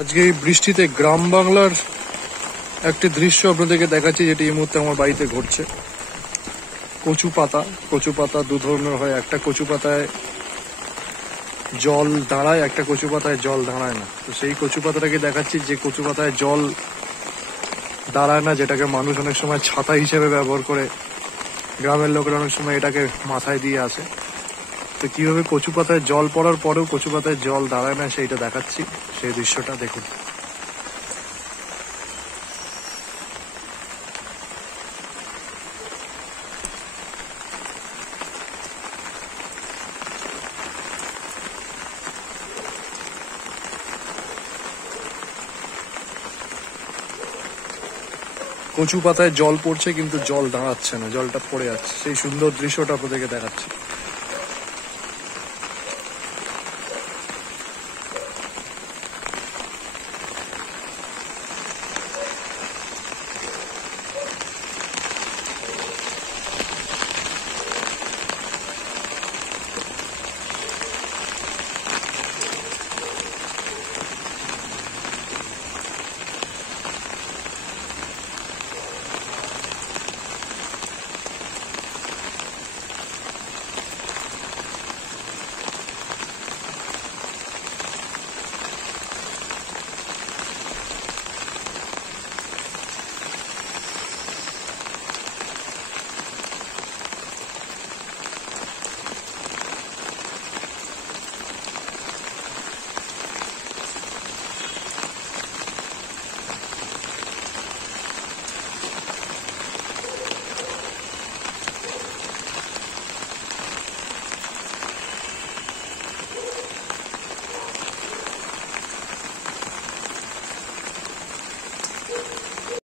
আজকে এই বৃষ্টিতে গ্রাম বাংলার একটি দৃশ্য আপনাদেরকে দেখাচ্ছি, যেটি এই মুহূর্তে আমার বাড়িতে ঘটছে। কচু পাতা দু ধরনের হয়, একটা কচু পাতায় জল দাঁড়ায়, একটা কচু পাতায় জল দাঁড়ায় না। তো সেই কচু পাতাটাকে দেখাচ্ছি, যে কচু পাতায় জল দাঁড়ায় না, যেটাকে মানুষ অনেক সময় ছাতা হিসেবে ব্যবহার করে। গ্রামের লোকেরা অনেক সময় এটাকে মাথায় দিয়ে আসে। তো কিভাবে কচু পাতায় জল পড়ার পরেও কচু পাতায় জল দাঁড়ায় না, সেইটা দেখাচ্ছি। সেই দৃশ্যটা দেখুন। কচু পাতায় জল পড়ছে কিন্তু জল দাঁড়াচ্ছে না, জলটা পড়ে যাচ্ছে। সেই সুন্দর দৃশ্যটা আপনাদেরকে দেখাচ্ছি।